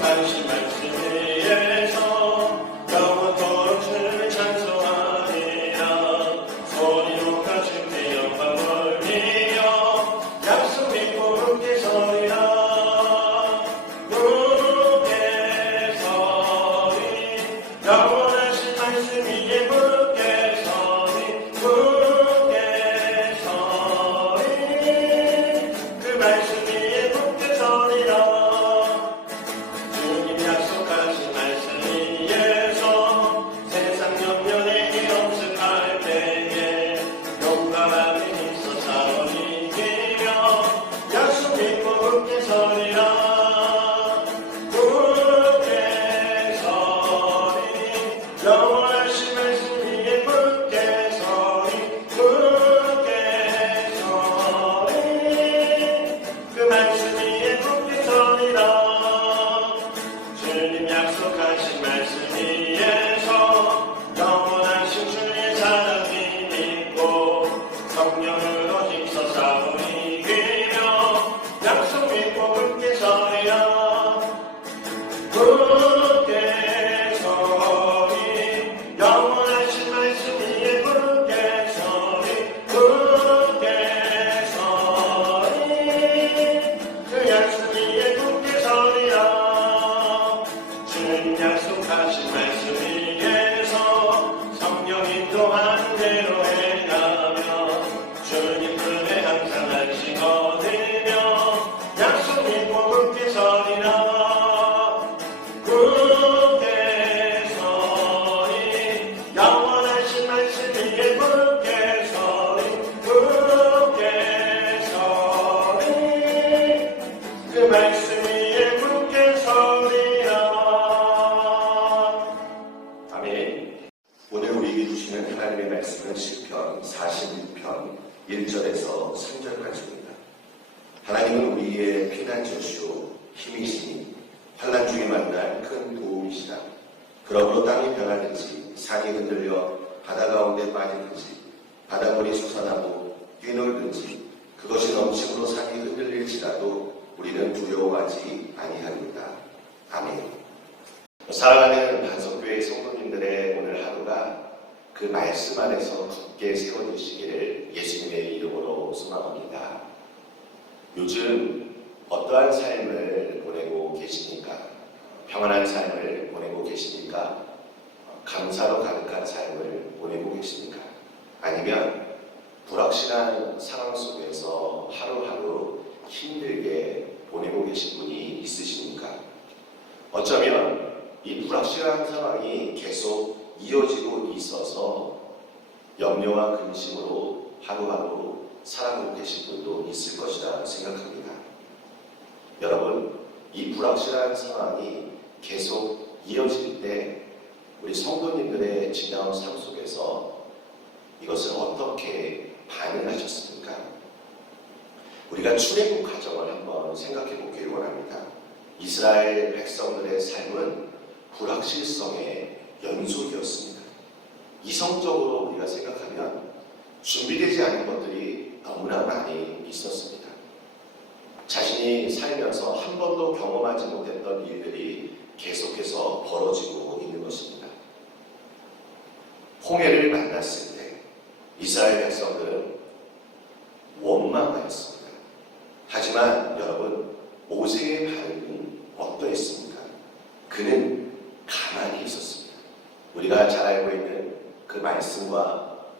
주님 약 말씀은 시편 46편 1절에서 3절까지입니다. 하나님은 우리의 피난처시오 힘이시니 환난 중에 만날 큰 도움이시다. 그러므로 땅이 변하든지 산이 흔들려 바다 가운데 빠지든지 바닷물이 솟아나고 뛰놀든지 그것이 넘침으로 산이 흔들릴지라도 우리는 두려워하지 아니합니다. 아멘. 사랑하는 반석교회 성도님들의 오늘 하루가 그 말씀 안에서 굳게 세워주시기를 예수님의 이름으로 소망합니다. 요즘 어떠한 삶을 보내고 계십니까? 평안한 삶을 보내고 계십니까? 감사로 가득한 삶을 보내고 계십니까? 아니면 불확실한 상황 속에서 하루하루 힘들게 보내고 계신 분이 있으십니까? 어쩌면 이 불확실한 상황이 계속 이어지고 있어서 염려와 근심으로 하루하루 살아가고 계신 분도 있을 것이라 생각합니다. 여러분, 이 불확실한 상황이 계속 이어질 때 우리 성도님들의 지나온 삶 속에서 이것을 어떻게 반응하셨습니까? 우리가 출애굽 과정을 한번 생각해 보기를 원합니다. 이스라엘 백성들의 삶은 불확실성의 연속이었습니다. 이성적으로 우리가 생각하면 준비되지 않은 것들이 너무나 많이 있었습니다. 자신이 살면서 한 번도 경험하지 못했던 일들이 계속해서 벌어지고 있는 것입니다. 홍해를 만났을 때 이스라엘 백성들은 원망하였습니다. 하지만 여러분 모세의 반응은 어떠했습니까? 그는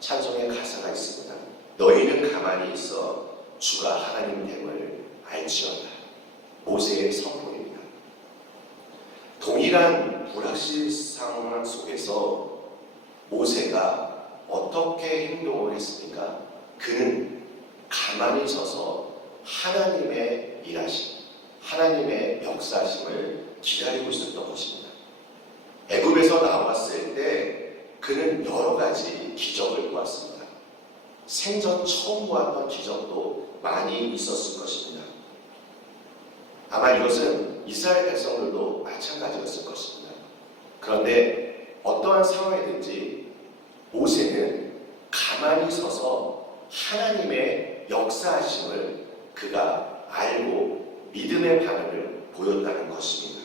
찬송의 가사가 있습니다. 너희는 가만히 있어 주가 하나님 됨을 알지어다. 모세의 선포입니다. 동일한 불확실 상황 속에서 모세가 어떻게 행동을 했습니까? 그는 가만히 서서 하나님의 일하심, 하나님의 역사심을 기다리고 있었던 것입니다. 애굽에서 나왔을 때 그는 여러 가지 기적을 보았습니다. 생전 처음 보았던 기적도 많이 있었을 것입니다. 아마 이것은 이스라엘 백성들도 마찬가지였을 것입니다. 그런데 어떠한 상황이든지 모세는 가만히 서서 하나님의 역사하심을 그가 알고 믿음의 반응을 보였다는 것입니다.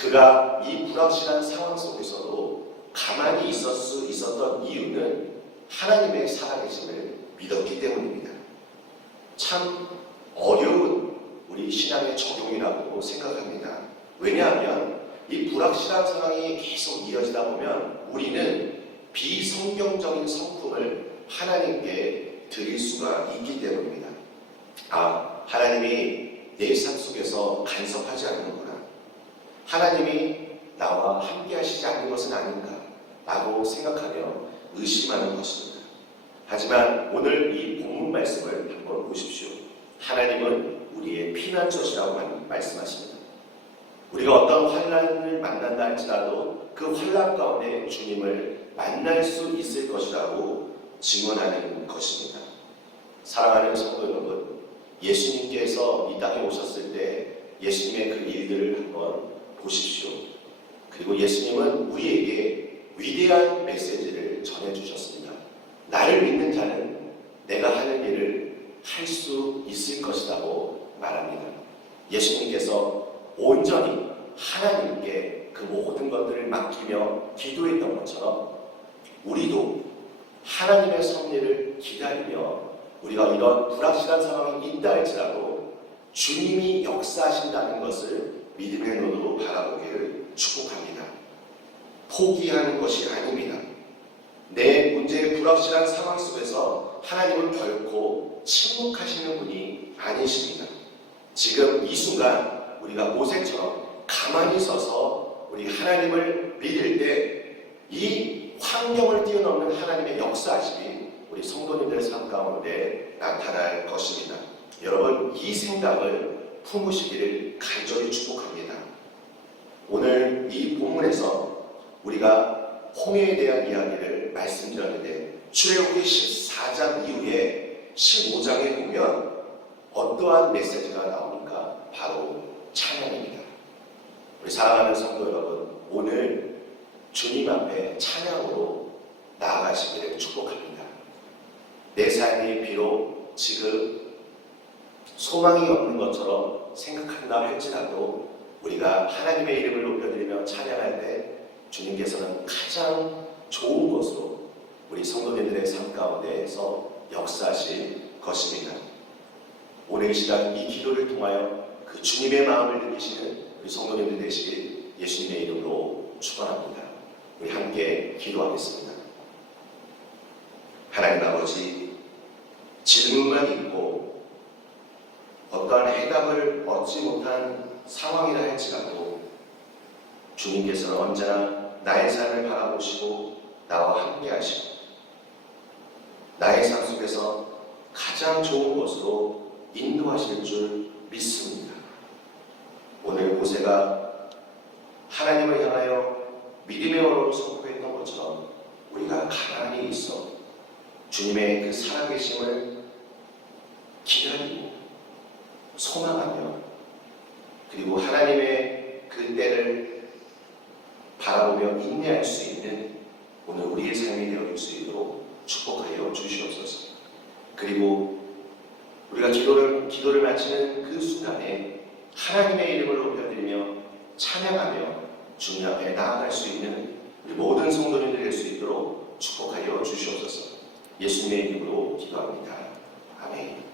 그가 이 불확실한 상황 속에서도 가만히 있을 수 있었던 이유는 하나님의 살아계심을 믿었기 때문입니다. 참 어려운 우리 신앙의 적용이라고 생각합니다. 왜냐하면 이 불확실한 상황이 계속 이어지다 보면 우리는 비성경적인 성품을 하나님께 드릴 수가 있기 때문입니다. 아, 하나님이 내 삶 속에서 간섭하지 않는구나. 하나님이 나와 함께 하시지 않는 것은 아닌가 라고 생각하며 의심하는 것입니다. 하지만 오늘 이 본문 말씀을 한번 보십시오. 하나님은 우리의 피난처시라고 말씀하십니다. 우리가 어떤 환란을 만난다 할지라도 그 환란 가운데 주님을 만날 수 있을 것이라고 증언하는 것입니다. 사랑하는 성도 여러분, 예수님께서 이 땅에 오셨을 때 예수님의 그 일들을 한번 보십시오. 그리고 예수님은 우리에게 위대한 메시지를 전해주셨습니다. 나를 믿는 자는 내가 하는 일을 할 수 있을 것이라고 말합니다. 예수님께서 온전히 하나님께 그 모든 것들을 맡기며 기도했던 것처럼 우리도 하나님의 섭리를 기다리며 우리가 이런 불확실한 상황이 있다 할지라도 주님이 역사하신다는 것을 믿음의 눈으로 바라보기를 축복합니다. 포기하는 것이 아닙니다. 내 문제의 불확실한 상황 속에서 하나님은 결코 침묵하시는 분이 아니십니다. 지금 이 순간 우리가 모세처럼 가만히 서서 우리 하나님을 믿을 때 이 환경을 뛰어넘는 하나님의 역사하심이 우리 성도님들의 삶 가운데 나타날 것입니다. 여러분 이 생각을 품으시기를 간절히 축복합니다. 오늘 이 본문에서 우리가 홍해에 대한 이야기를 말씀드렸는데 출애굽기 14장 이후에 15장에 보면 어떠한 메시지가 나옵니까? 바로 찬양입니다. 우리 사랑하는 성도 여러분, 오늘 주님 앞에 찬양으로 나아가시기를 축복합니다. 내 삶이 비록 지금 소망이 없는 것처럼 생각한다 할지라도 우리가 하나님의 이름을 높여드리며 찬양할 때 주님께서는 가장 좋은 것으로 우리 성도님들의 삶 가운데에서 역사하실 것입니다. 오늘 이 시간 이 기도를 통하여 그 주님의 마음을 느끼시는 우리 성도님들 되시길 예수님의 이름으로 축원합니다. 우리 함께 기도하겠습니다. 하나님 아버지 질문만 있고 어떠한 해답을 얻지 못한 상황이라 할지라도 주님께서는 언제나 나의 삶을 바라보시고 나와 함께 하시고 나의 삶 속에서 가장 좋은 것으로 인도하실 줄 믿습니다. 오늘 모세가 하나님을 향하여 믿음의 언어로 선포했던 것처럼 우리가 가만히 있어 주님의 그 살아계심을 기다리고 소망하며 그리고 하나님의 그 때를 바라보며 인내할 수 있는 오늘 우리의 삶이 되어질 수 있도록 축복하여 주시옵소서. 그리고 우리가 기도를 기도를 마치는 그 순간에 하나님의 이름을 높여드리며 찬양하며 주님 앞에 나아갈 수 있는 우리 모든 성도님들 될 수 있도록 축복하여 주시옵소서. 예수님의 이름으로 기도합니다. 아멘.